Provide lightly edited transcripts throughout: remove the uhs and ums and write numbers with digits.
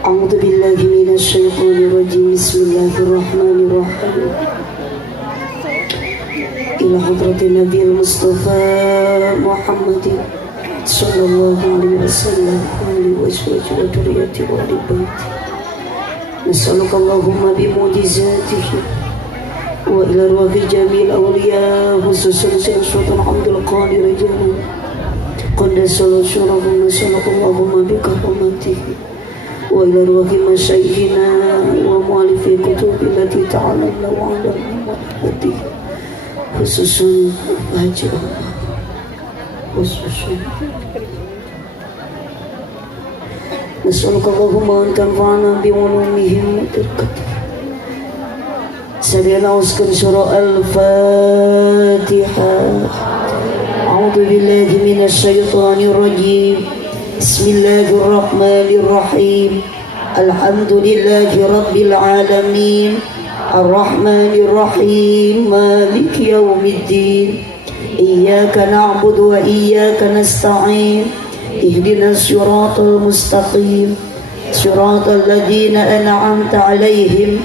أعوذ بالله من الشيطان الرجيم بسم الله الرحمن الرحيم إلى حضرة النبي المصطفى محمد صلى الله عليه وسلم وآله وأزواجه وذريته وآل بيته نسألك اللهم بمعجزاته وإلى روح جميع الأولياء خصوصا سلطان عبد القادر جل قدس الله سره نسألك اللهم بكرامته وإلى روح مشايخنا ومؤلف الكتب التي تعلمنا وعلمنا وحده خصوصا Haji Allah خصوصا نسألك اللهم أن تنفعنا بعلومهم وتركتهم سبيل أوسكن سورة الفاتحة أعوذ بالله من الشيطان الرجيم بسم الله الرحمن الرحيم الحمد لله رب العالمين الرحمن الرحيم مالك يوم الدين إياك نعبد وإياك نستعين اهدنا الصراط المستقيم صراط الذين أنعمت عليهم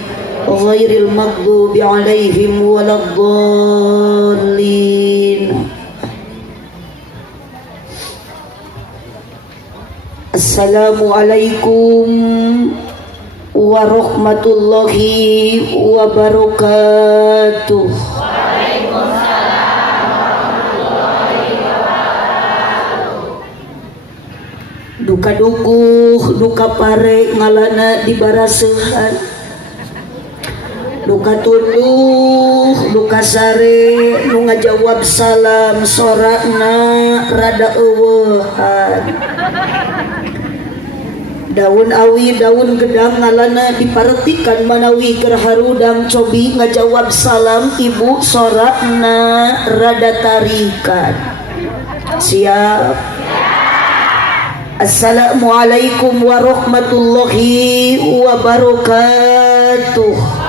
غير المغضوب عليهم ولا الضالين Assalamualaikum warahmatullahi wabarakatuh. Waalaikumsalam warahmatullahi wabarakatuh. Duka dukuh, duka pare ngalana dibarasehan. Duka tunduh, duka sare, nu ngajawab salam sorana rada eueuhan. Daun awi, daun gedang ngalana diparetikan manawi gerharudang cobi ngajawab salam ibu sorakna rada tarikan. Siap. Assalamualaikum warahmatullahi wabarakatuh.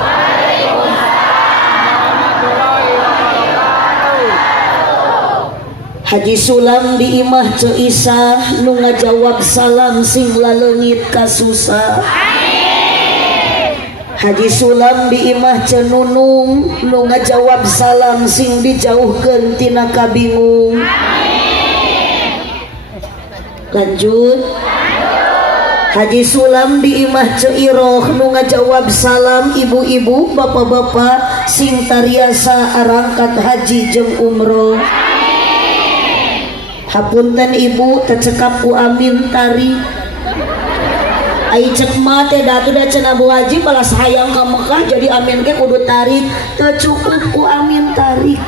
Haji Sulam di imah Ceisah nu ngajawab salam sing laleungit kasusah. Haji Sulam di imah Cenunung nu ngajawab salam sing dijauhkeun tina kabingung. Lanjut. Haji Sulam di imah Ceiroh nu ngajawab salam ibu-ibu bapak-bapak sing tariasa arangkat haji jeung umroh. Hapunten ibu tercekap ku amin tari ai cek mate datu da cenah Abu Haji balas hayang ka Mekah jadi amin ke kudu tarik teu cukup ku amin tarik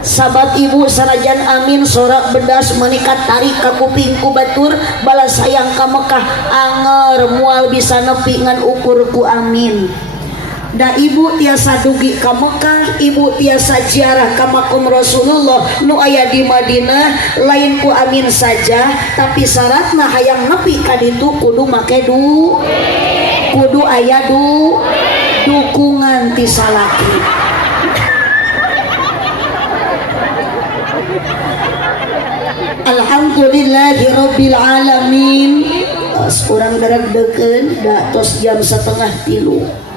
sabab ibu sanajan amin sorak bedas menikat tarik ka kuping ku batur balas hayang ka Mekah anger moal bisa nepi ngan ukur ku amin. Da ibu tiasa dugi ka Mekah, ibu tiasa ziarah ka makom Rasulullah nu aya di Madinah lain ku amin saja, tapi syaratna hayang nepi ka ditu kudu make kudu aya dukungan ti salaki. Alhamdulillahi rabbil alamin. Urang darag-deukeun da tos jam 2:30.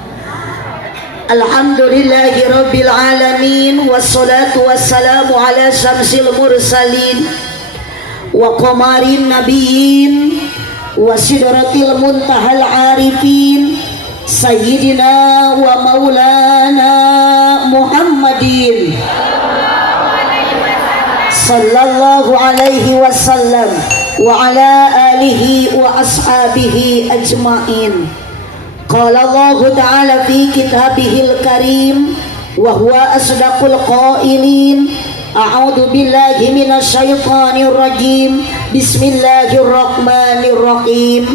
Alhamdulillahi rabbil alamin wassalatu wassalamu ala syamsil mursalin wa qamarin nabiyyin wa sidratil muntahal arifin sayyidina wa maulana Muhammadin sallallahu alaihi wasallam wa ala alihi wa ashabihi ajmain. Qala Allah Ta'ala fi kitabihil karim wa huwa asdaqul qailin. A'udzu billahi minasy syaithanir rajim. Bismillahirrahmanirrahim.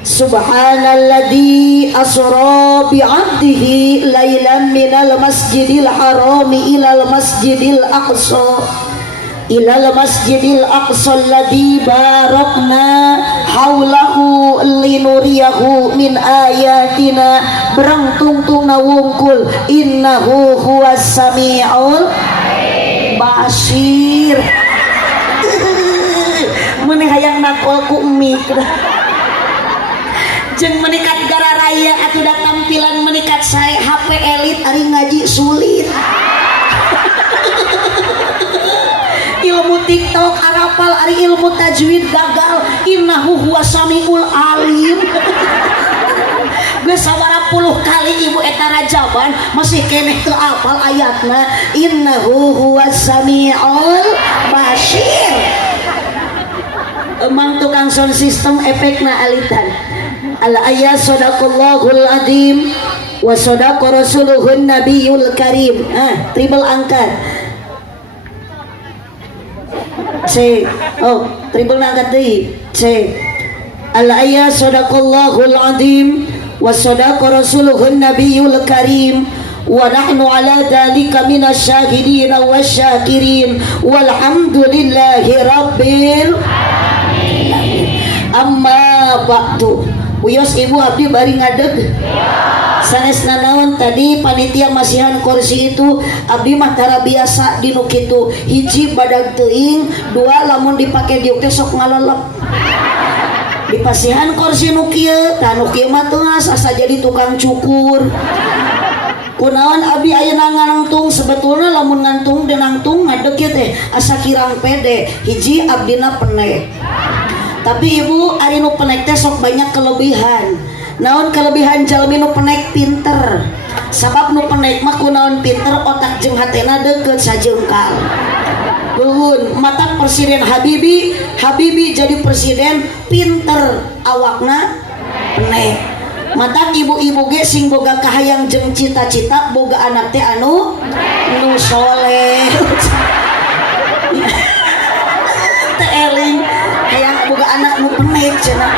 Subhanalladzi asra bi 'abdihi lailan minal masjidil harami ilal masjidil aqsa ilal masjidil aqsa alladzi barakna haulahu linuriyahu min ayatina berang tungtung nawungkul innahu huwas samiul basir. Meneh hayang nakol ku mik jeung menikat gara raya atuh da tampilan menikat saya HP elit ari ngaji sulit. Ilmu TikTok arapal ari ilmu tajwid gagal. Innahu huwas samiul alim. Geus sabaraha puluh kali ibu eta rajaban masih keneh teu apal ayatna innahu huwas samiul basir. Emang tukang sound system efekna alitan. Al ayat sadaqallahul azim wa sadaqa rasuluhun nabiyul karim. Triple angkat. C. Oh, triple angkat deui. C. Al ayat sadaqallahul azim wa sadaqa rasuluhun nabiyul karim wa nahnu ala dzalika minasy syahidin wasyakirin walhamdulillahi rabbil alamin. Amma ba'du. Uyos ibu abdi bari ngadeg. Sanesna naon tadi panitia masihan kursi itu abdi mah tara biasa dinu kitu. Hiji badag teuing, dua lamun dipake diuk teh sok ngalelep. Dipasihan kursi nu kieu, tah nu kieu mah teuas asa jadi tukang cukur. Kunaon abdi ayeuna ngantung sebetulna lamun ngantung dan nangtung ngadeg kieu teh asa kirang pede. Hiji abdina penek. Tapi ibu ari nu penek teh sok banyak kelebihan. Naon kelebihan jalmi nu penek? Pinter. Sabab nu penek mah kunaon pinter otak jeung hatena deukeut sajengkal. Nuhun mata Presiden Habibie jadi presiden pinter awakna penek. Mata ibu-ibu ge sing boga kahayang jeung cita-cita boga anak teh anu soleh. Teh eling hayang boga anak nu penek cenah.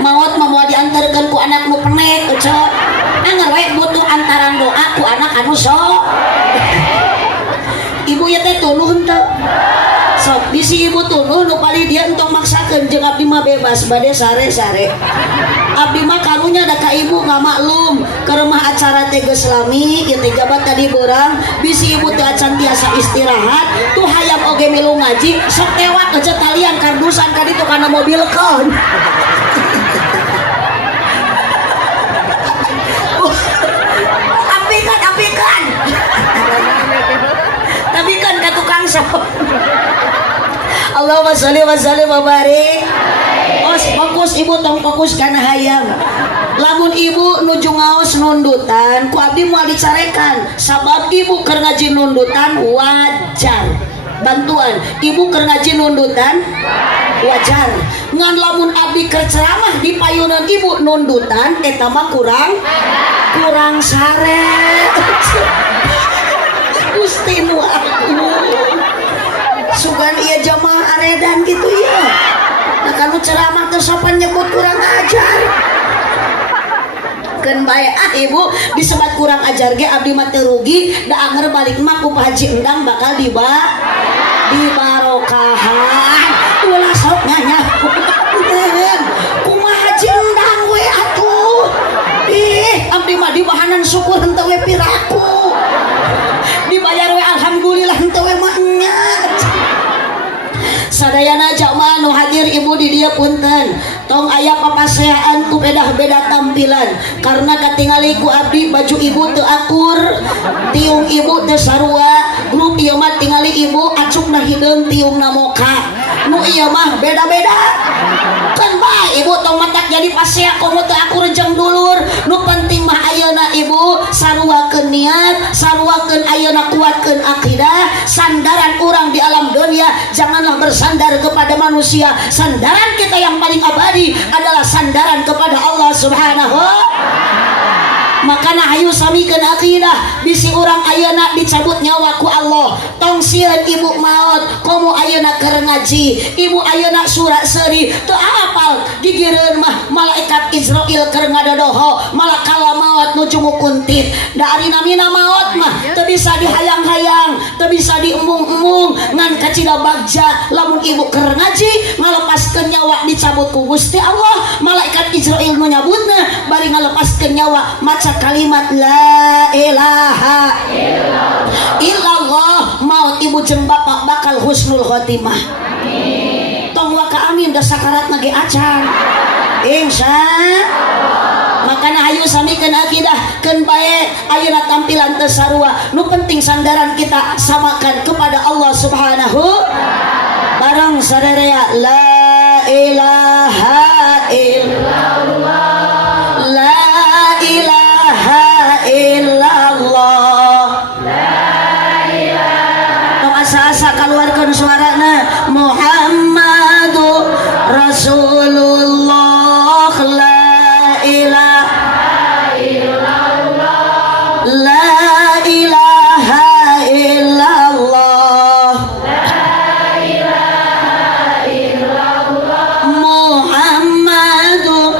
Maot mah moal diantarkeun ku anak nu penek cok. Angger we butuh antaran doa ku anak anu sok. Ibu ya teh tuluh henteu. Sok bisi ibu tuluh nu pali dia entong maksakeun jeung abdi mah bebas bade sare-sare. Abdi mah karunya da ka ibu ngamaklum keur mah acara teh geus lami ieu teh jabat tadi beurang bisi ibu teh acan tiasa istirahat tuh hayam oge milu ngaji sok tewak aja talian kardusan ka ditu kana mobil kon. Apikan. Tapi kan ka tukang sop. Allahumma sholli wa sallim wa barik. Fokus ibu tong fokus kana hayang. Lamun ibu nuju ngaos nundutan ku abdi moal dicarekan sabab ibu keur ngaji nundutan wajar. Bantuan ibu keur ngaji nundutan wajar. Ngan lamun abdi keur ceramah di payunan ibu nundutan eta mah kurang sare. Gusti nu aku sugan ieu jamaah aredan gitu ya. Nah kalau ceramah teh sopan nyebut kurang ajar. Keun bae ibu disebat kurang ajar ge abdi mah teu rugi da anger balik mah ku Pak Haji Endang bakal dibarokahan. Ulah sok nyanyakeun kumaha Haji Endang we atuh. Ih abdi mah dibahanan syukur henteu we piraku. Dibayar we alhamdulillah henteu we mah nya. Sadayana jamaah nu hadir ibu di dieu punten tong aya papasehan ku beda-beda tampilan karena katingali ku abdi baju ibu teu akur tiung ibu teu sarua grup ieu mah tingali ibu acukna hideung tiungna moka nu ieu mah beda-beda kan bae ibu tong matak jadi pasea komo teu akur jeung dulur nu penting mah ayeuna ibu saruakeun niat saruakeun ayeuna kuatkeun akidah sandaran urang di alam dunia janganlah bersandar kepada manusia. Sandaran kita yang paling abadi adalah sandaran kepada Allah Subhanahu. Makana hayu samikeun akidah bisi urang ayeuna dicabut nyawa ku Allah tong sieun ibu maot komo ayeuna keur ngaji ibu ayeuna surat seuri teu apal gigireun mah malaikat Israil keur ngadodoho malakala maot nuju ngukuntit da ari namina maot mah teu bisa dihayang-hayang teu bisa diembung-embung ngan kacida bagja lamun ibu keur ngaji ngalepaskeun nyawa dicabut ku Gusti Allah malaikat Israil nu nyabutna bari ngalepaskeun nyawa maca kalimat la ilaha illallah maut ibu jeung bapak bakal husnul khotimah. Amin. Tong waka amin da sakarat nage acan. insya makana ayo samikeun akidah keun bae ayeuna tampilan teu sarua nu penting sandaran kita samakan kepada Allah Subhanahu bareng sadaya la ilaha illallah la ilaha illallah la ilaha tong asa-asa kaluarkeun suarana Muhammadur Rasulullah la ilaha illallah la ilaha illallah la ilaha illallah Muhammadur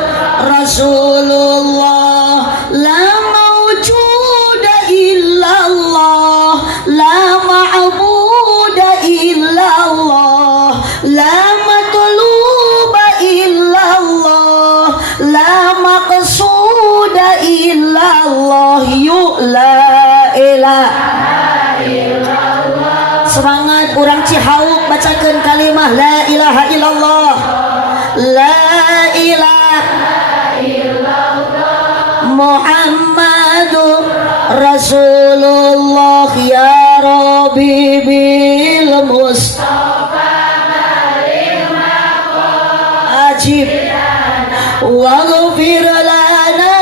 Rasulullah la mawjuda illallah la ma'buda illallah la matluba illallah la maqsuda illallah la ilaha illallah semangat urang Cihauk bacakeun kalimah la ilaha illallah la ilaha illallah Muhammadur Rasulullah ya Rabbi bil Mustafa ajib waghfir lana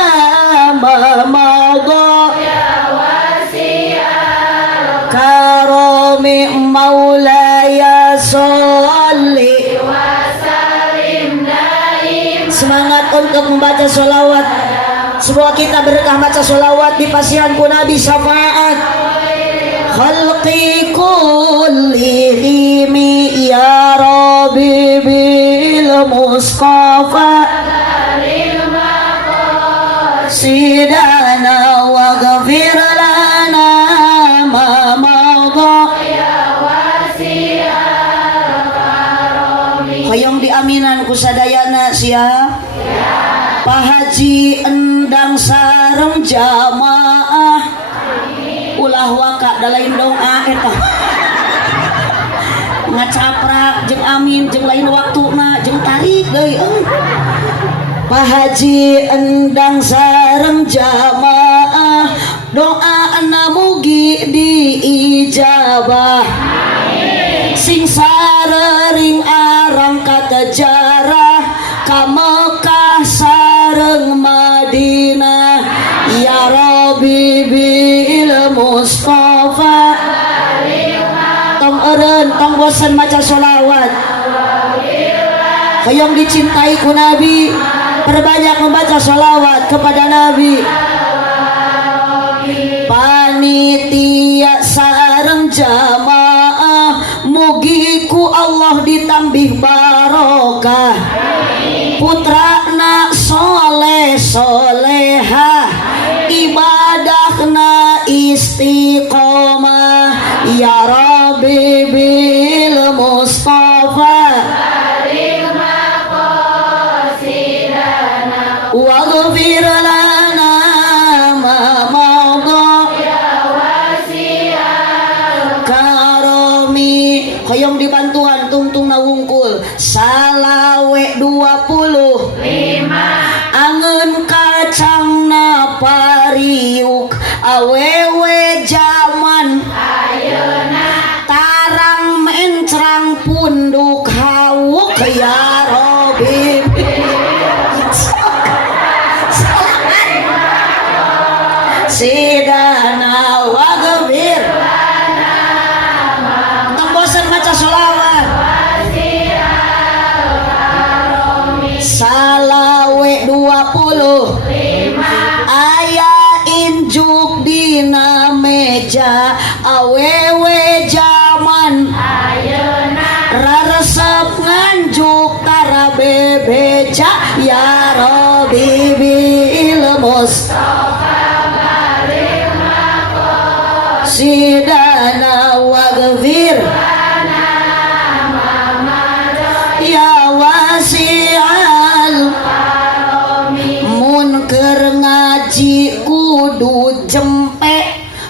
ma madha karami maulaya sholli semangat untuk membaca sholawat semoga kita berkah baca sholawat di pasianku Nabi syafaat khalqi kullihim ya Rabbi bil Mustafa sidana wa ghafir lana ma madha hoyong diaminan ku sadayana siap Pak Haji endang sareng jamaah ulah waka da lain doa eta ngacaprak jeung amin jeung lain waktuna jeung tarik deui Pak Haji endang sareng jamaah doa ana mugi diijabah sing sarering arang katajarah ka Mekah sareng Madinah ya Rabbi bil Mustafa tong eureun tong bosen maca sholawat hoyong dicintai ku Nabi perbanyak membaca sholawat kepada Nabi panitia sareng jamaah mugi ku Allah ditambih barokah putrana soleh solehah ibadahna istiqomah ya Rabbi bil Mustafa waghfir lana ma madha karami hoyong dibantuan tungtung nawungkul salawe 25 angeun kacangna pariuk awewe zaman ayeuna tarang mencrang punduk hawuk ya Rabbi sidana waghfir tong bosen maca sholawat salawe 25 aya injuk dina meja awewe zaman ayeuna raresep nganjuk tara bebeja ya Rabbi bil Mustafa sidana waghfir ya wasi'al mun keur ngaji kudu jempe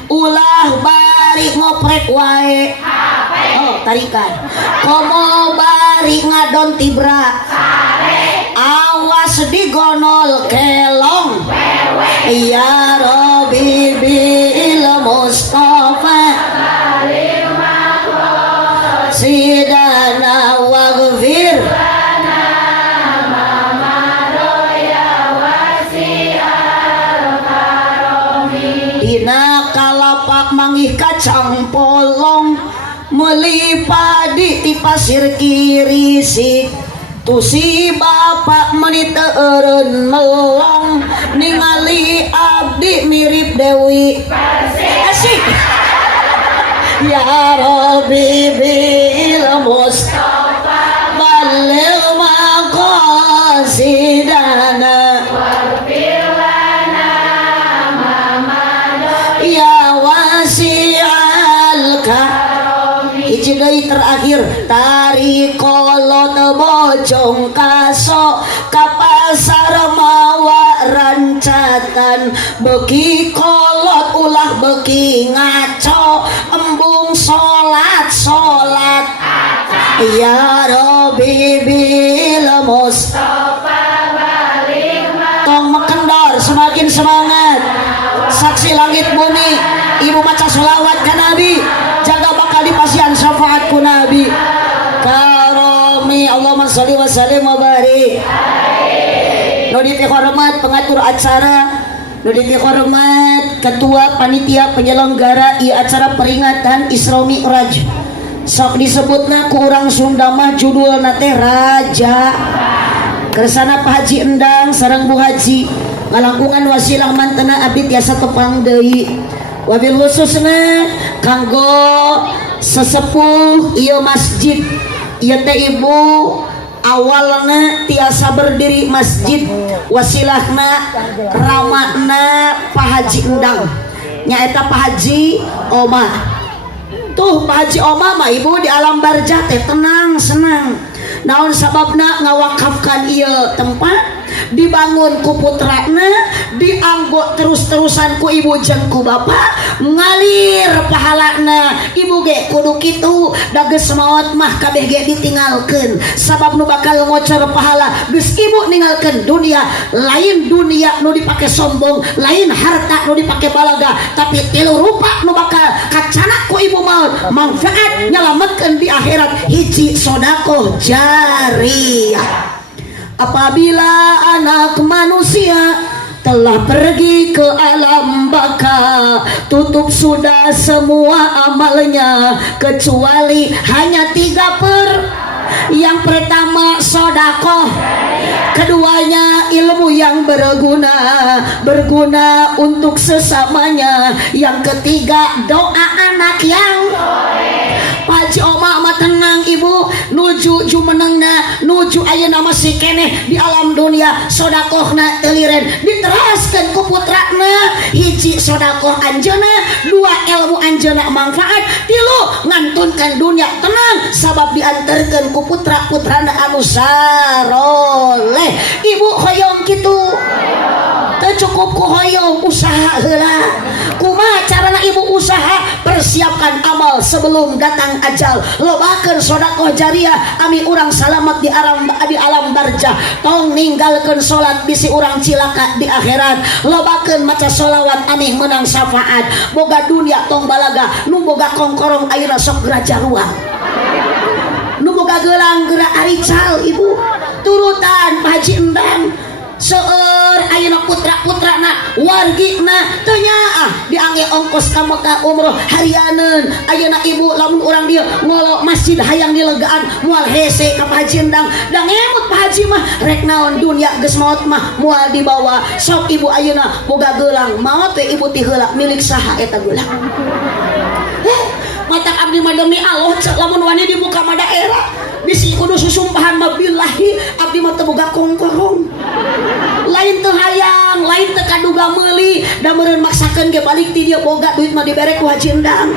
ulah bari ngoprek wae oh tarikan komo bari ngadon tibra awas tol kelong ya Rabbi bil Mustafa sidana waghfir dina kalapak mangih kacang polong meuli padi ti pasir kiri sik tu si bapak meuni teu eureun melong ningali abdi mirip Dewi Persik ya Rabbi bil Mustafa balil maqasidana ya wasi'al hiji deui terakhir tari kolot bojong kaso ka pasar mawa rancatan beuki kolot ulah beuki ngaco embung salat ya Rabbi bil Mustafa balik tong mekendor semakin semangat saksi langit bumi ibu maca sholawat ka Nabi jaga bakal dipasihan syafaat ku Nabi karomi Allahumma sholli wa sallim wa barik nu dihormat pengatur acara nu dihormat ketua panitia penyelenggara ieu acara peringatan Isra Mi'raj sok disebutna ku urang Sunda mah judulna teh Raja kersana Pak Haji Endang sareng Bu Haji ngalangkungan wasilah mantena abdi tiasa tepang deui wabil khususna kanggo sesepuh ieu masjid ieu teh ibu awalna tiasa berdiri masjid wasilahna ramana Pak Haji Endang nyaeta Pak Haji Oma tuh Pak Haji Oma mah ibu di alam barjah teh tenang senang naon sababna ngawakafkan ieu tempat dibangun ku putrana dianggo terus-terusan ku ibu jeung ku bapak ngalir pahalana ibu ge kudu kitu da geus maot mah kabeh ge ditinggalkeun sabab nu bakal ngocor pahala geus ibu ninggalkeun dunia lain dunia nu dipake sombong lain harta nu dipake balaga tapi tilu rupa nu bakal kacana ku ibu maot manfaat nyalametkeun di akhirat hiji sedekah jariyah apabila anak manusia telah pergi ke alam baka tutup sudah semua amalnya kecuali hanya 3 yang pertama sedekah keduanya ilmu yang berguna untuk sesamanya yang ketiga doa anak yang Pak Haji Oma mah tenang ibu nuju jumenengna nuju ayeuna masih keneh di alam dunia sedekahna teu liren diteraskeun ku putrana hiji sedekah anjeunna 2 ilmu anjeunna manfaat 3 ngantunkeun dunia tenang sabab dianterkeun ku putra-putrana anu saleh ibu hoyong kitu teu cukup ku hoyong usaha heula kumaha carana ibu usaha persiapkan amal sebelum datang ajal lobakeun sedekah jariyah ami urang salamet di alam barjah tong ninggalkeun salat bisi urang cilaka di akhirat lobakeun maca sholawat ami menang syafaat boga dunia tong balaga nu boga kongkorong ayeuna sok geura jaruang nu boga geulang geura arical ibu turutan Pak Haji Endang seueur ayeuna putra-putrana wargina teu nyaah diangge ongkos ka Mekah umroh harianeun ayeuna ibu lamun urang dieu ngolo masjid hayang dilegaan moal hese ka Pak Haji Endang da ngemut Pak Haji mah rek naon dunia geus maot mah moal dibawa sok ibu ayeuna boga geulang maot teh ibu ti heula milik saha eta geulang matak abdi mah demi Allah lamun wani dibuka mah daerah bisi kudu susumpahan mabillahi abdi mah teu boga kongkorong lain teu hayang lain teu kaduga meuli da meureun maksakeun ge balik ti dieu boga duit mah dibere ku Haji Endang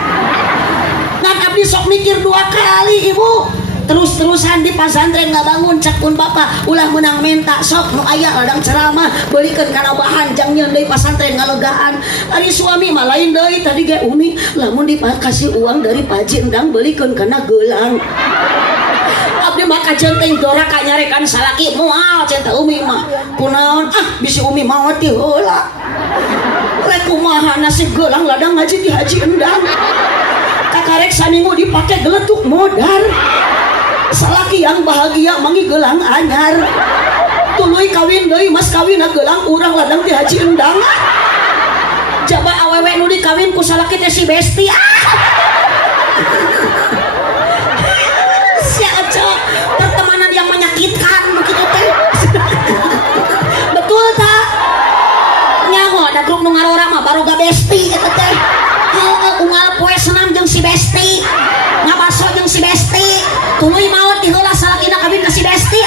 ngan abdi sok mikir 2 kali ibu terus-terusan di pasantren ngabangun cak pun bapak ulah menang minta sok nu aya ladang ceramah beulikeun kana bahan jang nyeun deui pasantren ngalegaan ari suami mah lain deui tadi ge umi lamun dikasih uang dari Pak Haji Endang beulikeun kana geulang abdi mah kajenteng dorak ka nyarekan salaki moal cinta umi mah kunaon bisi umi maot ti heula rek kumaha nasi gelang ladang ngaji di haji endang kakarek saminggu dipake geletuk modar salaki yang bahagia mangi gelang anyar tuluy kawin deui mas kawin gelang urang ladang di haji endang jaba awewe nu dikawin ku salaki teh si Besti pertemanan yang menyakitkan begitu teh betul tak nyaho ada grup nu ngarora mah baru gak Besti gitu teh unggal poe senam jeung si Besti ngabaso jeung si Besti tuluy maot di heula salakina kawin ka si Besti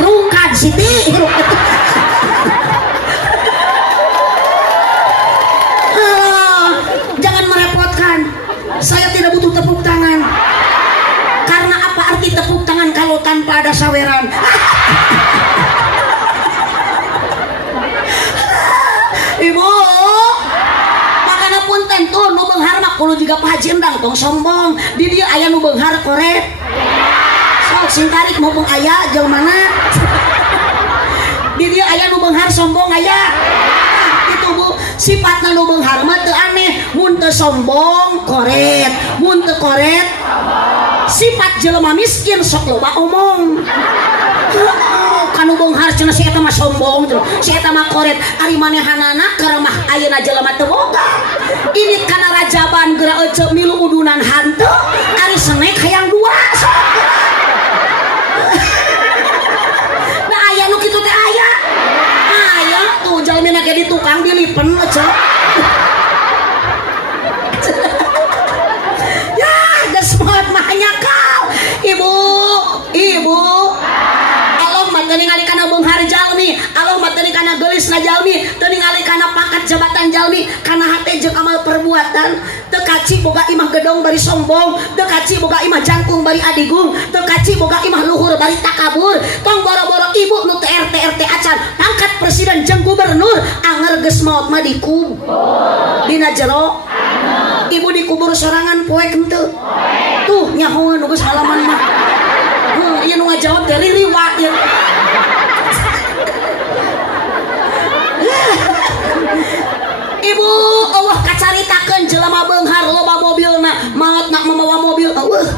rungkad siti jangan merepotkan saya tidak butuh tepuk tangan karena apa arti tepuk tangan kalau tanpa ada saweran ibu makanya pun tentu nu beunghar mah kudu juga Pak Haji endang tong sombong di dia aya nu beunghar korek sok sing tarik mau beung aya jelmana di dia aya nu beunghar sombong aya itu bu sifatna nu beunghar mah teu aneh mun teu sombong koret mun teu koret sifat jelema miskin sok loba omong kanu beunghar cenah si eta mah sombong si eta mah koret ari manehanana keur mah ayeuna jelema teu boga ini kana rajaban geura ece milu udunan hanteu ari senek hayang dua nah aya nu kitu teh aya tuh jalmina ge di tukang dilipen ece ya geus moot mah nyakal ibu Allah mah teu ningali kana beunghar jalmi Allah mah teu ningali kana geulisna jalmi teu ningali kana pangkat jabatan jalmi kana hate jeung amal perbuatan teu kaci boga imah gedong bari sombong teu kaci boga imah jangkung bari adigung teu kaci boga imah luhur bari takabur tong boro-boro ibu nu teu RT acan pangkat presiden jeung gubernur anger geus maot mah dikub dina jero ibu dikubur sorangan poek henteu tuh nyahoeun geus halaman mah ieu nu ngajawab teh ririwat ya ibu Allah kacaritakeun jelema beunghar loba mobilna maotna mamawa mobil eueuh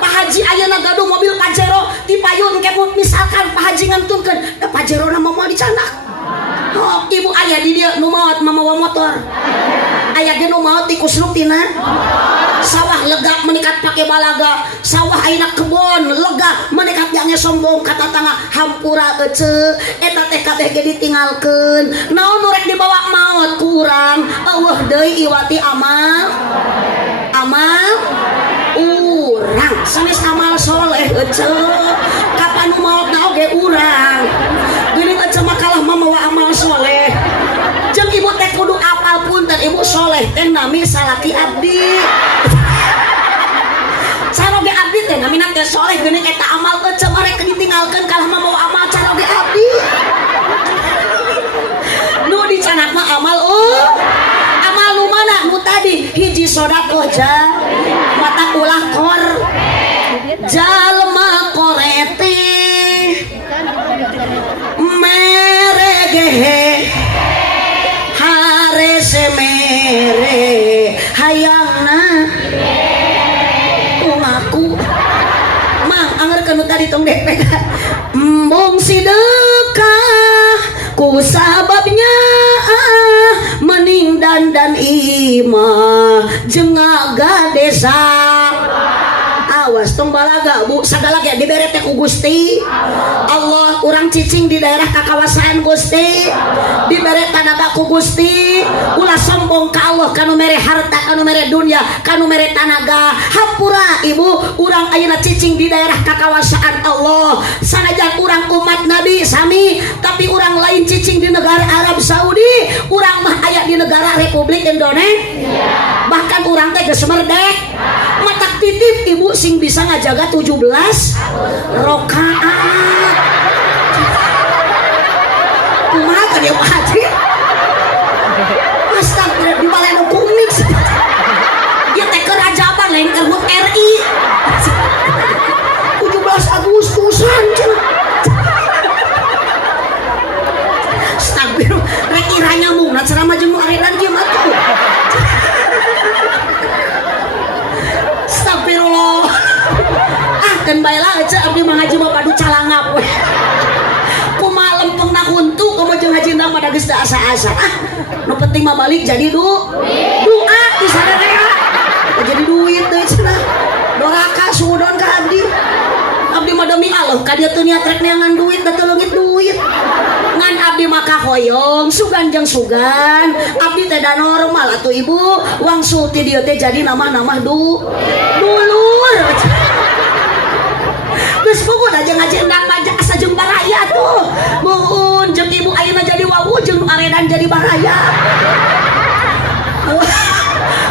Pak Haji ayeuna gaduh mobil Pajero dipayun ke misalkan Pak Haji ngantunkeun da Pajero na mau dicanak ibu aya di dia nu maot mamawa motor aya ge nu maot tikusruk tina sawah lega menikat pake balaga sawah ayeuna kebon lega menikat jange sombong kata tangga hampura ece eta teh kabeh ge ditinggalkeun naon nu rek dibawa maot kurang eueuh deui iwati amal urang sanes amal soleh ece kapan nu maot na oge urang geuning ece mah kalah mamawa amal soleh jeung ibu teh kudu apal punten ibu soleh teh nami salaki abdi caroge abdi teh nami teh soleh geuning eta amal ece rek ditinggalkeun kalah mamawa amal caroge abdi nu dicanak mah amal amal nu mana nu tadi hiji sodakoh mata ulah kor jalma korete meregehe hare semere hayangna ngaku mang anger kanu tadi tong depek embung sidekah ku sababnya mening dan imah jengaga desa awas tong balaga bu sagala ge dibere teh ku Gusti Allah urang cicing di daerah kakawasaan Gusti dibere tanaga ku Gusti ulah sombong ka Allah kanu mere harta kanu mere dunya kanu mere tanaga hampura ibu urang ayeuna cicing di daerah kakawasaan Allah sanajan urang umat Nabi sami tapi urang lain cicing di negara Arab Saudi urang mah aya di negara Republik Indonesia bahkan urang teh geus merdek matak titip ibu sing bisa ngajaga 17 rakaat kumaha ka dia Pak Haji astagfirullah di balen komik dia teh kerajaban lain kerhut RI 17 Agustusan kumaha ceramah jeung nu aredan kieu mah tuh. Astagfirullah. Kan baiklah aja abdi mah ngaji mah padu calangap we. Kumaha lempengna huntu komo jeung haji na mah geus da asa-asa. Nu penting mah balik jadi doa di sadaya. Jadi duit deui cenah. Doraka sudon ka abdi. Abdi mah demi Allah ka dieu teu niat rek neangan duit da teu leungit duit. Ngan abdi mah kahoyong sugan jeung sugan. Abdi teh da normal atuh ibu. Wangsul ti dieu teh jadi nama-nama dulur. Geus puguh da jeung ngaji endang mah asa jeung baraya tuh. Muhun jeung ibu ayeuna jadi wawu jeung aredan jadi baraya.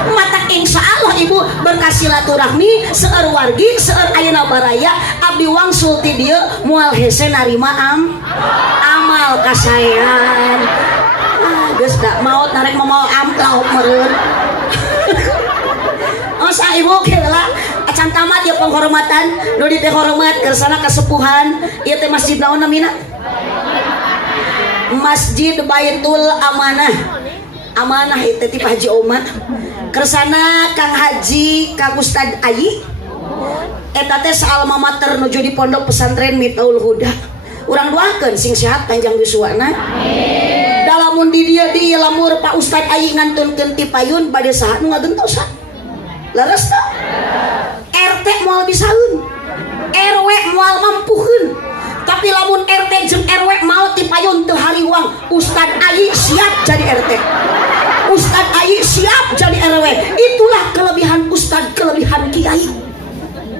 Matak insya Allah ibu berkah silaturahmi seueur wargi seueur ayeuna baraya abdi wangsul ti dieu moal hese narima amal kasayan. Geus da maot narek mau amplop meureun. Sa ibu kela acan tamat ya penghormatan nu di teh hormat kersana kasepuhan ieu teh masjid naon namina? Masjid Baitul Amanah itu ti Pak Haji Oma kersana Kang Haji Kang Ustad Ayi eta teh alma mater nuju di pondok pesantren Mitaul Huda urang doakeun sing sehat panjang yuswana dalamun di dieu di lamur Pak Ustad Ayi ngantunkeun ti payun bade saha nu ngagentosan leres tak? RT moal bisaun RW moal mampuhun tapi lamun RT jeung RW mau ti payun teu hariwang Ustad Ayi siap jadi RT Ustad Ayi siap jadi RW itulah kelebihan Ustad kelebihan Kiai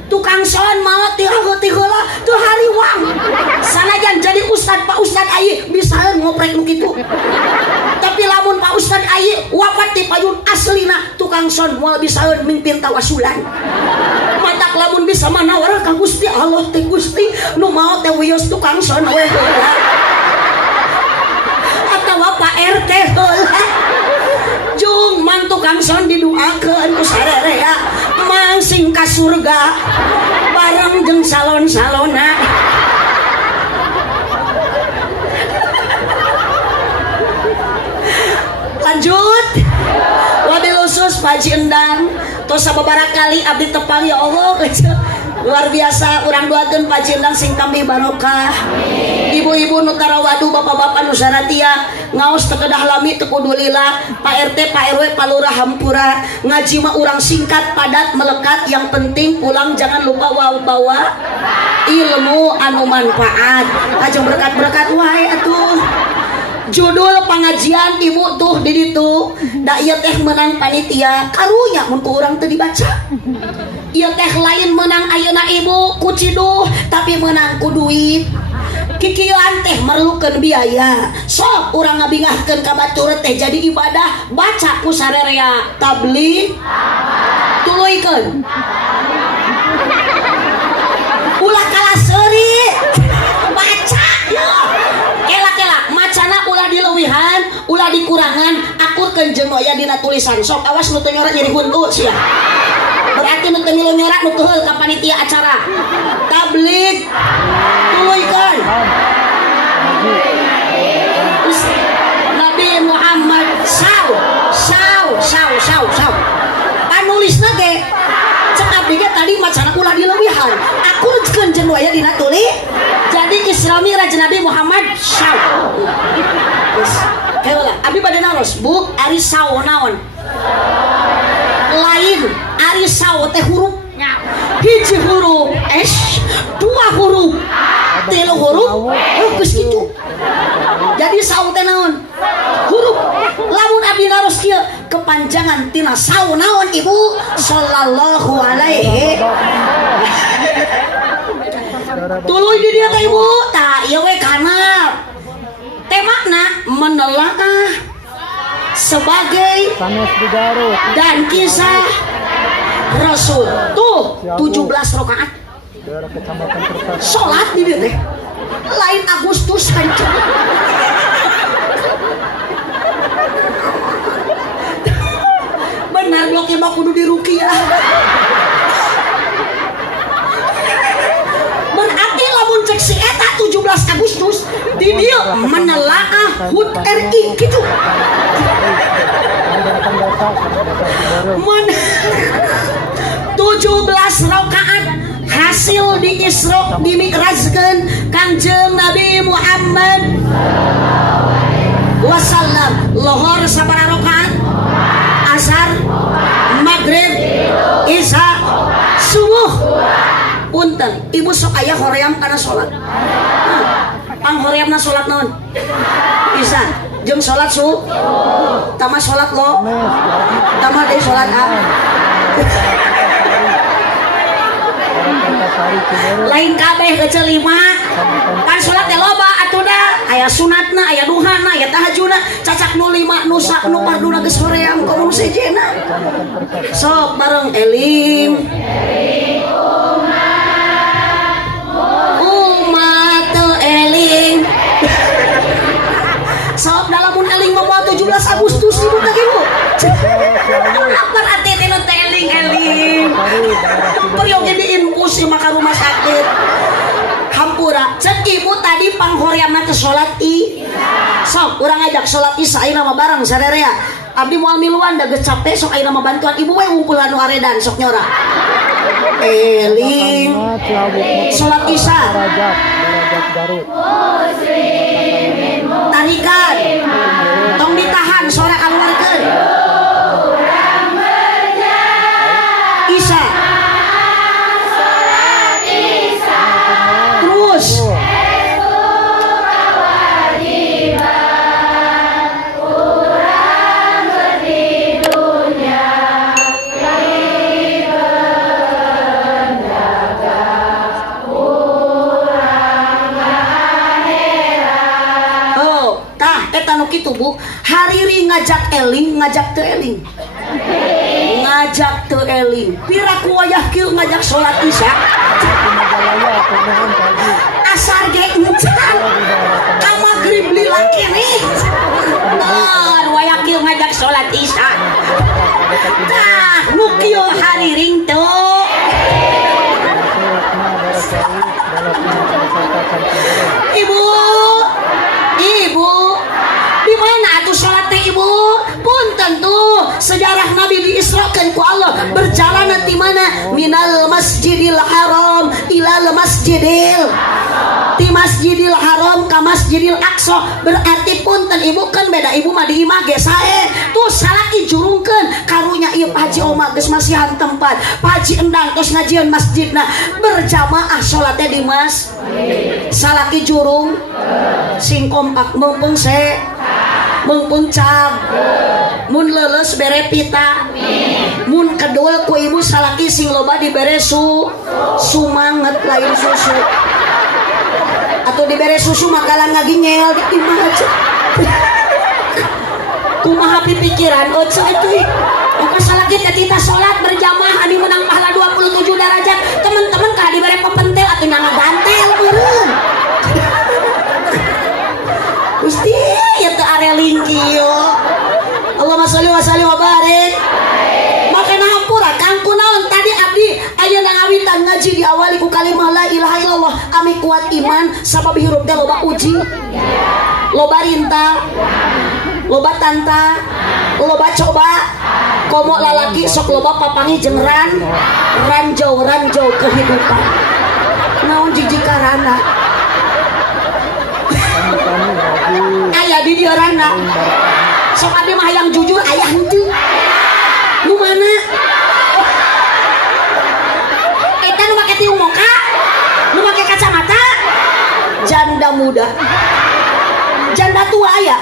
tukang son mau ti heula teu hariwang sanajan jadi Ustad Pak Ustad Ayi bisaeun ngoprek nu kitu tapi lamun Pak Ustad Ayi wafat ti payun aslina tukang son moal bisaeun mimpin tawasulan matak lamun bisa manawar ka Gusti Allah teh Gusti nu mau teh wios tukang son we heula atawa Pak RT heula jung man tukang son didoakeun ku sarerea mangsing ka surga bareng jeung salon-salona. Lanjut wabil khusus Pak Haji Endang tos sababaraha kali abdi tepang ya Allah luar biasa urang doakeun Pak Haji Endang sing tampi barokah ibu-ibu nu tarawadu bapak-bapak nu saratia ngaos teu kedah lami teu kudu lila Pak RT Pak RW Pak Lurah hampura ngaji mah urang singkat padat melekat yang penting pulang jangan lupa bawa ilmu anu manfaat ajeng berkat-berkat wae atuh. Judul pengajian ibu tuh di ditu da ieu teh menang panitia karunya mun ku urang teu dibaca ieu teh lain menang ayeuna ibu ku ciduh tapi menang ku duit kikieuan teh merlukeun biaya sok urang ngabingahkeun ka batur teh jadi ibadah baca ku sarerea tabligh tuluykeun ulah kalah seuri baca yo kelak-kelak macana ulah dileuwihan ulah dikurangan akurkeun jeung aya dina tulisan sok awas nu teu nyoret jadi huntu sia berarti nu teu milu nyoret nu teu ka panitia acara tabligh tuluykeun Nabi Muhammad saw panulisna ge cek abdi ge tadi macana ulah dileuwihan akurkeun jeung aya dina tulis jadi Islami Raja Nabi Muhammad saw heula abdi bade naros bu ari saw naon lain ari saw teh huruf hiji huruf s dua huruf tilu huruf geus kitu jadi saw teh naon huruf lamun abdi naros kieu kepanjangan tina saw naon ibu sallallahu alaihi tuluy di dia teh ibu tah ieu we kana temana menelaah sebagai dan kisah Rasul tuh 17 rakaat sholat di dia teh lain Agustus hancur benar bloknya mah kudu diruqyah berarti lamun cek si eta 17 Agustus di dia menelaah HUT RI gitu Mun 17 rakaat hasil di Isra dimikrajkeun Kangjeng Nabi Muhammad wasallam. Lohor sabaraha rakaat? Asar, maghrib, isya, subuh. Punten, ibu sok aya hoream kana salat. Pang horeamna salat naon? Isya. Jeung salat tama salat lo. Tama deui salat lain kabeh kecil 5 kan salat teh loba atuda aya sunatna aya duhana aya tahajudna cacak nu 5 nu sak nu parduna geus hoream komo sejena sok bareng eling umat eling sok dalamun eling mah 17 Agustus ibu teh ibu apa arti teh eling periode diinfus maka rumah sakit hampura cek ibu tadi panghoreamna teh salat sok urang ngajak salat isya ayeuna mah bareng sadarea abdi moal miluan da geus capek sok ayeuna mah bantuan ibu we ngumpul anu aredan sok nyora eling salat isya tarikan tong ditahan sore keluarkeun isya terus kitu Bu, hariri ngajak eling, ngajak teu eling. Ngajak teu eling. Pira ku wayah kieu ngajak salat isya. Asar ge encan. Ka magrib lila kene. Wayah kieu ngajak salat isya. Tah, nu kieu hariring teu. Ibu, di mana atuh salat teh ibu? Punten tuh sejarah Nabi diisrakeun ku Allah berjalan di mana? Minal Masjidil Haram ilal Masjidil di Masjidil Haram ka Masjidil Aqsa. Berarti punten ibu kan beda ibu mah di imah ge sae. Tuh salat dijurungkeun karunya ieu Pak Haji Oma geus masihan tempat. Pak Haji endang tos ngajieun masjidna berjamaah salat teh di mas. Salat dijurung sing kompak mumpung mumpung cag mun leuleus bere pita mun kedul ku ibu salaki sing loba dibere sumanget lain susu atau dibere susu makalang ngaginyel di imah aja kumaha pipikiran cuy maka salaki ketika sholat berjamaah adi menang pahala 27 derajat teman-teman kah dibere pepentel atau nyanga gantel beureun Gusti ya teu areling kieu. Allahumma sholli wa sallim wa barik. Maka hampura kangku naon tadi abdi ayeuna ngawitan ngaji diawali ku kalimah la ilaha illallah ami kuat iman sabab hirup teh loba uji. Loba rinta. Loba tanta. Loba coba. Komo lalaki sok loba papangi jeung ranjau kehidupan. Naon jijikarana. Ayah di dia rana sok abdi mah yang jujur ayah henteu nu mana eta nu make tiung moka nu make kacamata janda muda janda tua aya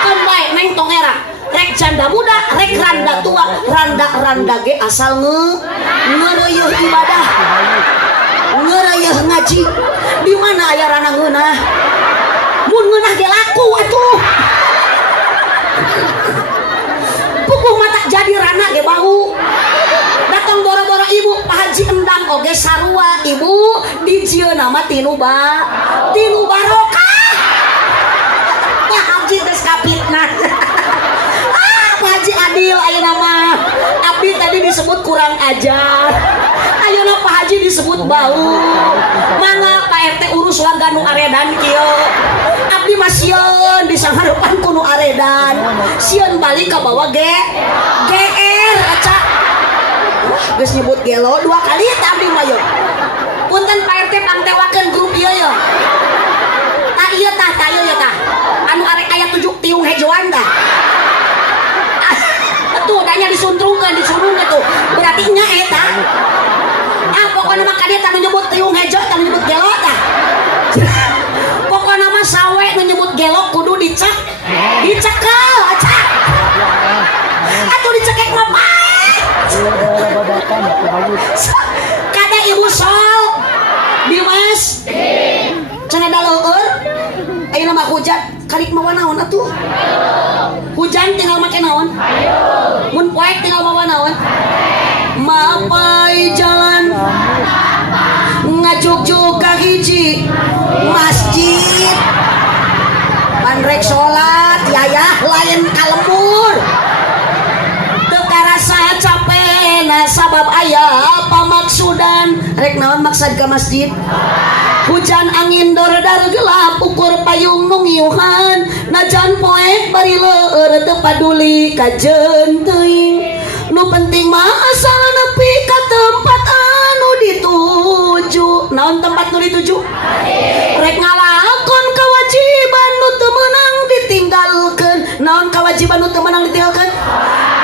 kan bae neng tongera rek janda muda rek randa tua randa ge asal ngeureuh ibadah ngeureuh ngaji di mana aya rana ngeunah mun ngeunah ge laku atuh pupuh mata jadi rana ge bau datang boro-boro ibu Pak Haji endang oge sarua ibu dijieun nama tinu barokah Pak Haji geus kapitna Pak Haji adil ayeuna mah abdi tadi disebut kurang ajar ayeuna Pak Haji disebut bau mangga Pak RT urus warga nu aredan kieu abdi mas sieun bisa ngarepan kuno aredan sieun balik ke bawah GR aca geus nyebut gelo 2 kali tadi mah yeuh punten Pak RT pangtewakeun grup ieu yeuh tah ieu tah ya tah anu arek aya 7 tiung hejoan tah tuh tanya disuntrungkeun tuh berarti nya eta pokoknya mah dia tak menyebut tiung hejo tak menyebut gelo tah pokoknya mah sawe menyebut gelo kudu dicekel acak atuh dicekek mah pae kada ibu sol Dimas cenah daleueur ayeuna mah hujan karik mawa naon atuh hujan tinggal make naon mun poek tinggal mawa naon mapai jalan ngajuk-juk ka hiji masjid pandrek salat yayah lain kalembur teu karasa capena sabab aya pamaksudan rek naon maksud ka masjid hujan angin dor-dar gelap ukur payung nu ngiuhan najan poek bari leueur teu paduli kajeun teuing nu penting mah asal nepi ka tempat anu dituju naon tempat nu dituju rek ngalakon kewajiban nu teu meunang ditinggalkeun naon kewajiban nu teu meunang ditinggalkeun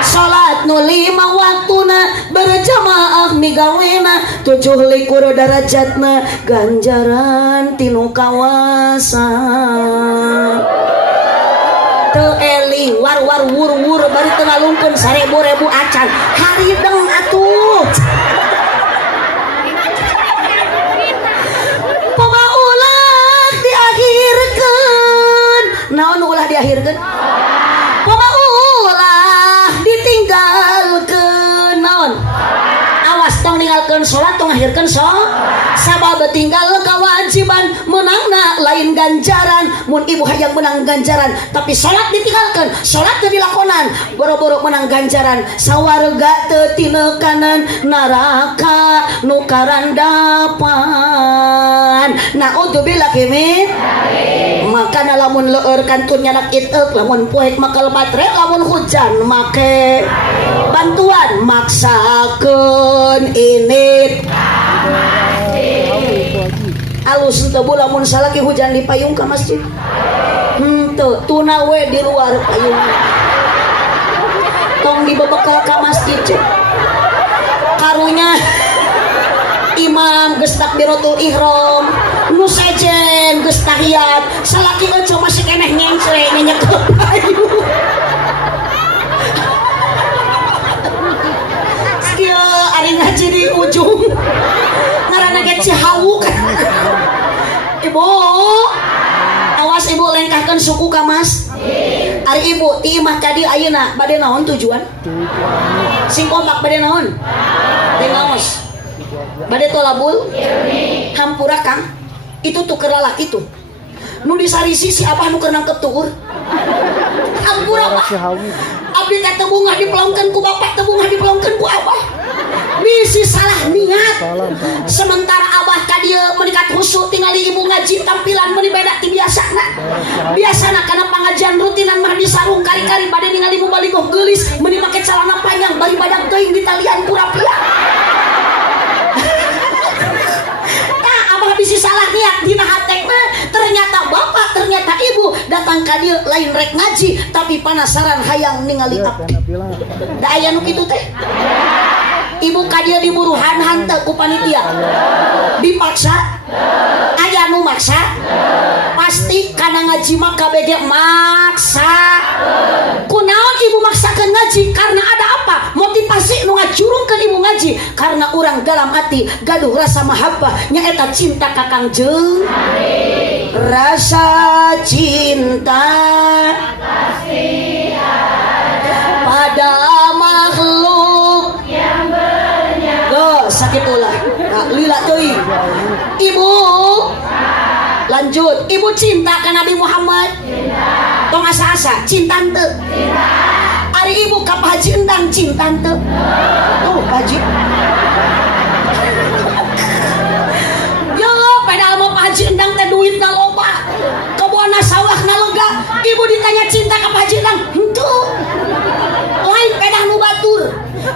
salat nu 5 waktuna berjamaah migawena 7 derajatna ganjaran tinu kawasan teu eling war wur bari teu ngalungkeun 1000 acan harideng atuh pama ulah diakhirkeun naon ulah diakhirkeun pama ulah ditinggalkeun naon awas tong ninggalkeun salat tong ngakhirkeun sabab tinggal kewajiban menangna lain ganjaran mun ibu hayang menang ganjaran tapi salat ditinggalkeun salat teu dilakonan boro-boro menang ganjaran sawarga teu tinekanan neraka nu karandapan naudzubillah kimin maka lamun leueur kantun nyanak iteuk lamun poek makal batre lamun hujan make bantuan maksakeun init alus teu lamun salaki hujan di payung ka masjid teu tuna we di luar payung tong dibebekal ka masjid karunya imam geus takbiratul ihram nu sejen geus tahiyat salaki euceu masih keneh nyengsre nyenyekeun payung skieu ari ngaji di ujung ngaranna ge Cihawu ibu awas ibu lengkahkan suku ka mas ari ibu ti imah tadi ayeuna bade naon tujuan sing kompak bade naon di ngaos bade tolabul hampura kang itu tuker lalaki tuh nu disarisi si abah nu keur nangkep tuur hampura apa abdi teh teu bungah dipelongkeun ku bapak teu bungah dipelongkeun ku abah bisi salah niat sementara abah ka dieu menikat husu tingali ibu ngaji tampilan meuni beda ti biasana kana pangajian rutinan mah disarung kari-kari bade ningali ibu baligoh geulis meuni make celana panjang bari badak teuing di talian ku rapia abah bisi salah niat dina hatekna ternyata bapak ternyata ibu datang ka dieu lain rek ngaji tapi penasaran hayang ningali abdi da aya nu kitu teh ibu ka dieu diburu hanteu ku panitia dipaksa aya nu maksa pasti kana ngaji mah KBG maksa kunaon ibu maksakeun ngaji karena ada apa motivasi nu ngajurungkeun ibu ngaji karena urang dalam hati gaduh rasa mahabbah nyaeta cinta ka Kangjeng rasa cinta pada makhluk yang sakit ulah lila teuing ibu lanjut ibu cinta ka Nabi Muhammad tong asa-asa cinta teu ari ibu ka Pak Haji Endang cinta teu tuh Pak Haji yo padahal mah Pak Haji Endang teh duitna loba kebona sawahna ibu ditanya cinta ka pajidang henteu lain pedang nu batur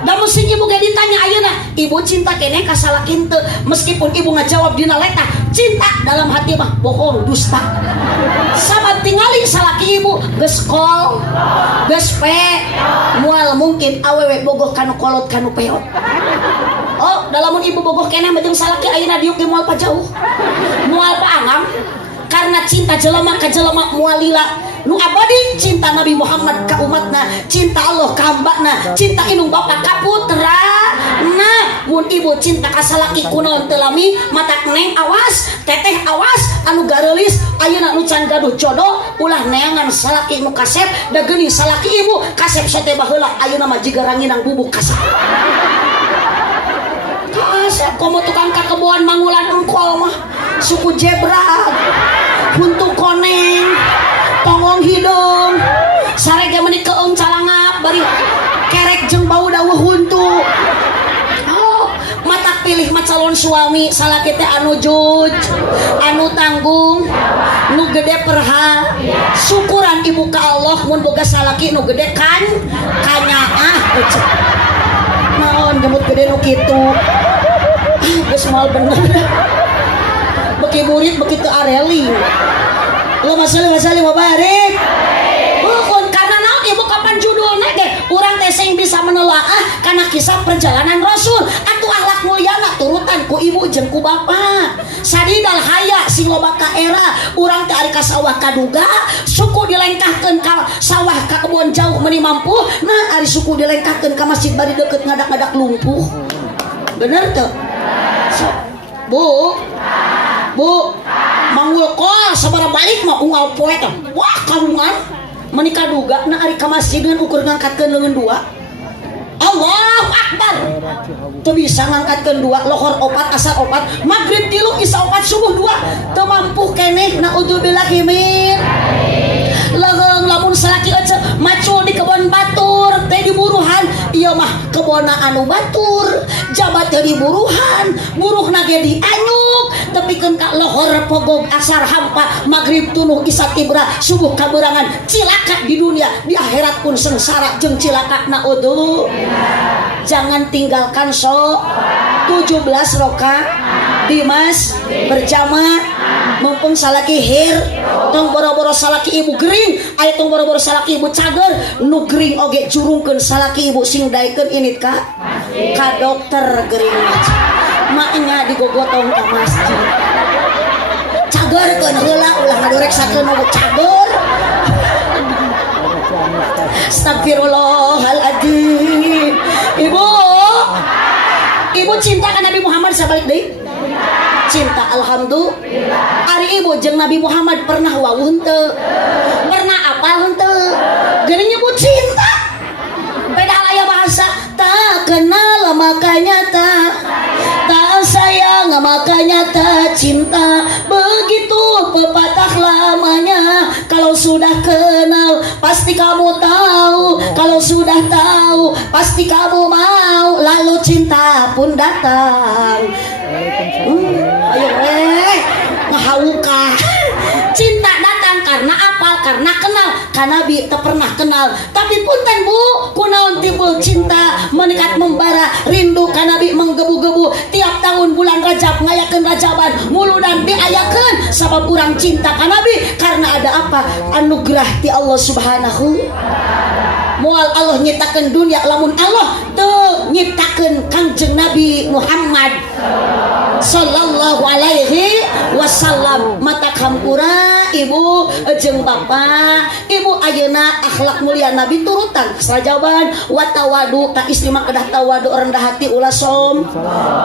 da musik ibu ge ditanya ayeuna ibu cinta keneh ka salaki henteu meskipun ibu ngajawab dina leta cinta dalam hati mah bohong dusta sabab tingali salaki ibu geus kol geus pe moal mungkin awewe bogoh kanu kolot kanu peot. Oh, dalamun ibu bogoh keneh mah jeung salaki ayeuna diuk ge moal pajauh moal paangam karena cinta jelema ka jelema moal lila nu abadi cinta Nabi Muhammad ka umatna cinta Allah ka hambana cinta indung bapa ka putra nah mun ibu cinta ka salaki kunaon teu lami matak neng awas teteh awas anu gareulis ayeuna nu can gaduh jodoh ulah neangan salaki nu kasep da geuning salaki ibu kasep sote baheula ayeuna mah jiga ranginang bubuk kasep kasep komo tukang kakeboan mangulan engkol mah suku jebra huntu koneng tongong hidung sarege meuni keung calangap bari kerek jeung bau dawuh huntu oh matak pilih mah calon suami salaki teh anu juj anu tanggung nu gede perha syukuran ibu ka Allah mun boga salaki nu gede kan kanyaah naon gemut gede nu kitu geus moal bener beki murid begitu areli Allahumma sholli wa sallim wa barik hukun karena naon ibu kapan judulna ge urang teh sing bisa menelaah kana kisah perjalanan Rasul atuh akhlak mulyana turutan ku ibu jeung ku bapa sadidal haya sing loba ka era urang teh ari ka sawah kaduga suku dilengkahkeun ka sawah ka kebon jauh meuni mampu nah ari suku dilengkahkeun ka masjid bari deukeut ngadak-ngadak lumpuh bener teu so, Bu mangul kol sabara balik mah unggal poe teh wah kalungan menikah duga na ari ka masjid dengan ukur ngangkatkeun leungeun dua Allahu Akbar teu bisa ngangkatkeun dua lohor opat asar opat maghrib 3 isya 4 subuh 2 teu mampu keneh naudzubillahi min leung lamun salaki ece macul di kebon batur teh di buruhan ieu mah kebona anu batur jabat teh di buruhan buruhna ge di anyuk tepikeun ka lohor pogog asar hampa maghrib tunuh isya tibra subuh kaberangan cilaka di dunia di akhirat pun sengsara jeung cilaka naudzu jangan tinggalkan 17 rakaat Dimas berjamaah mumpung salaki hir tong boro-boro salaki ibu gering aya tong boro-boro salaki ibu cager nu gering oge jurungkeun salaki ibu sing daekeun init ka dokter gering maknya digogotong ka masjid cagerkeun heula ulah ngadoreksakeun nu cager astagfirullahaladzim ibu cinta ka Nabi Muhammad sabalik deui cinta alhamdulillah ari ibu jeung Nabi Muhammad pernah wawuh henteu pernah apal henteu geuning ibu cinta padahal aya bahasa tak kenal makanya tak sayang makanya tak cinta begitu pepatah lamanya kalau sudah kenal pasti kamu tahu kalau sudah tahu pasti kamu mau lalu cinta pun datang ayo ngahauka cinta datang karena apa karena kenal karena Nabi tak pernah kenal tapi punten bu kunaon timbul cinta mendekat membara rindu ka Nabi menggebu-gebu tiap tahun bulan Rajab ngayakeun Rajaban muludan diayakeun sabab urang cinta ka Nabi karena ada apa anugerah ti Allah Subhanahu moal Allah nyiptakeun dunia lamun Allah teu nyiptakeun Kangjeng Nabi Muhammad sallallahu alaihi wasallam mata kampura ibu jeung bapak ibu ayeuna akhlak mulia Nabi turutan sajaban wa tawadu ka istri mah kedah tawadu rendah hati ulah som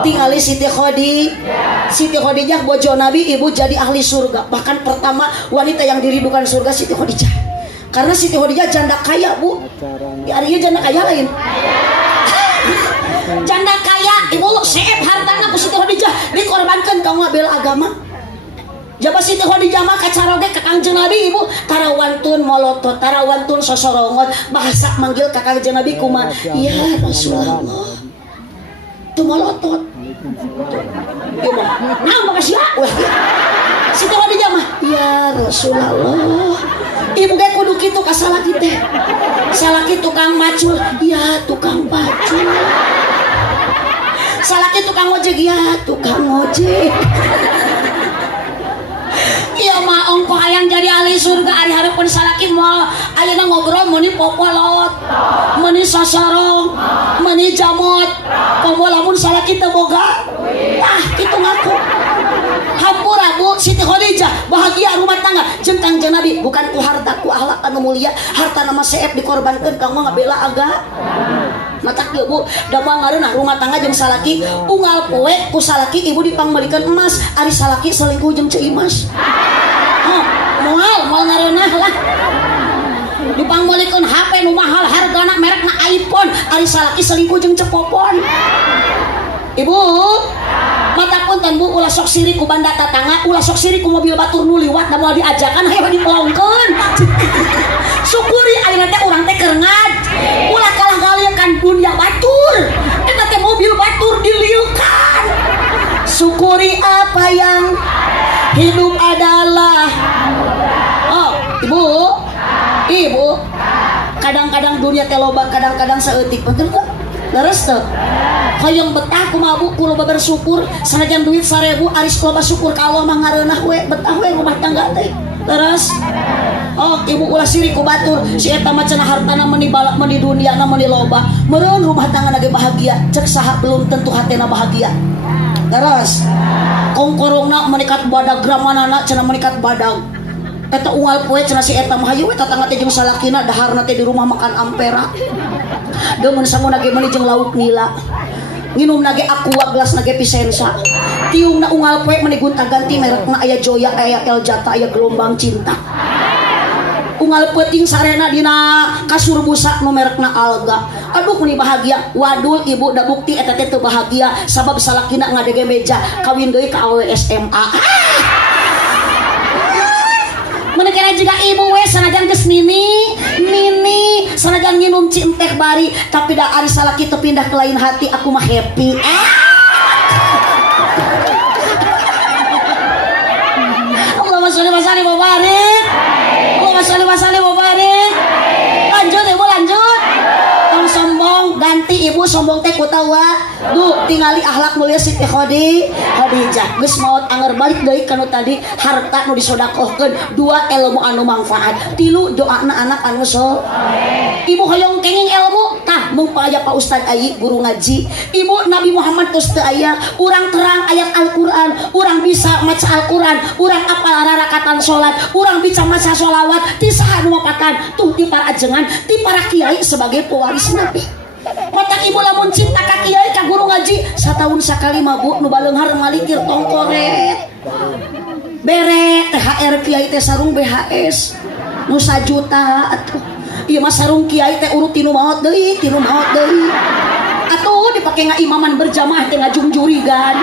tingali Siti Khadijah bojo Nabi ibu jadi ahli surga bahkan pertama wanita yang dirindukan surga Siti Khadijah karena Siti Khadijah janda kaya bu di hari janda kaya lain janda kaya ibu seep hartana ku Siti Khadijah dikorbankan ka ngabel agama jaba Siti Khadijah mah kacaroge ka Kangjeng Nabi ibu tarawantun molotot tarawantun sosorongot bahasa manggil ka Kangjeng Nabi kumaha ya Rasulullah tu molotot ieu mah nah makasih Siti Khadijah mah ya Rasulullah Ibu ge kudu kitu ka salaki teh. Salaki tukang macul, ya tukang macul. Salaki tukang ojek, ya tukang ojek. Iya mah ongko hayang jadi ahli surga ari hareupeun salaki moal ayeuna ngobrol meuni popolot, meuni sasorong, meuni jamot. Komo lamun salaki teu boga. Tah kitu ngaku. Hampura Bu Siti Khadijah bahagia rumah tangga jeung Kangjeng Nabi bukan ku harta ku akhlak anu mulia, harta nama seep dikorbankeun kanggo ngabela agama. Matak ya Bu, da ngareunah rumah tangga jeung salaki unggal poe ku salaki ibu dipangmelikeun emas, ari salaki selingkuh jeung Ceu Imas. Moal ngareunah lah. Dipangmelikeun HP nu mahal hargana merekna iPhone, ari salaki selingkuh jeung Cepopon. Ibu, mata punten Bu, ulah sok siri ku banda tatangga, ulah sok siri ku mobil batur nu liwat da moal diajakan hayu dipelongkeun. Syukuri ayeuna teh urang teh keur ngaji. Ulah kalah galiekan dunia batur. Eta teh mobil batur dilieukan. Syukuri apa yang hidup adalah. Oh, Ibu. Kadang-kadang dunia teh loba, kadang-kadang saeutik. Betul kok? Leres teu? Hoyong betah kumaha Bu kulo bersyukur sanajan duit 1000 aris loba syukur ka Allah mah ngareunah we betah we rumah tangga teh. Leres? Oh, ibu ulah siri ku batur si eta mah cenah hartana meuni balak meuni duniana meuni loba. Meureun rumah tangga ge bahagia, cek saha belum tentu hatena bahagia. Leres? Kongkorongna menikat badag gramanana cenah menikat badag. Eta unggal poe cenah si eta mah hayu eta tangga teh jeung salakina daharna teh di rumah makan ampera. Demun sanguna ge meuni jeung lauk nila. Nginum nage aqua gelas nage pisensa. Tiungna unggal poe meuni gonta-ganti merekna aya Joya, aya El Jata, aya Gelombang Cinta. Unggal peuting sarena dina kasur busa nu merekna Alga. Aduh meuni bahagia. Wadul ibu da bukti eta teh teu bahagia sabab salakina ngadege meja kawin deui ka awewe SMA. Menekena juga ibu we sanajan geus nini sanajan nginum cin teh bari tapi da ari salaki teu pindah ke lain hati aku mah happy. Allahumma sholli wa sallim wa barik. Allahumma sholli wa sallim wa barik. Lanjut ibu lanjut. Tong sombong ganti ibu sombong teh ku tawa. Duh tingali akhlak mulia Siti Khadijah. Geus maot anger balik deui kanu tadi harta nu disodakohkeun, 2 ilmu anu manfaat, 3 doana anak anu saleh. Ibu hoyong kenging ilmu tah mung aya Pak Ustad Ayi guru ngaji. Ibu Nabi Muhammad geus teu aya, urang terang ayat Al-Qur'an, urang bisa maca Al-Qur'an, urang apal rarakatan salat, urang bisa maca sholawat ti saha nu mapatan tuh ti para ajengan, ti para kiai sebagai pewaris Nabi. Mata ibu lamun cinta ka kiai ka guru ngaji satahun sakali mah Bu nu baleunghar malikir tongkoret. Bere THR kiai teh sarung BHS nu 1 juta atuh. Ieu mah sarung kiai teh urut tinu maot deui, Atuh dipake ngaimaman berjamaah teh ngajungjurigan.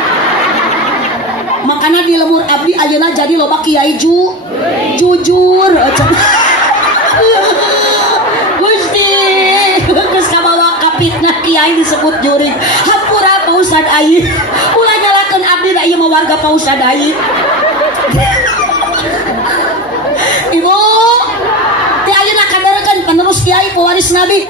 Makana di lemur abdi ayeuna jadi loba kiai jujur. Gusti geus kabawa kapitna kiai disebut jurig. Hampura Pak Ustad Ayi. Ulah nyalakeun abdi da ieu mah warga Pak Ustad Ayi. Ibu, ti ayeuna kadareukeun penerus kiai pewaris Nabi.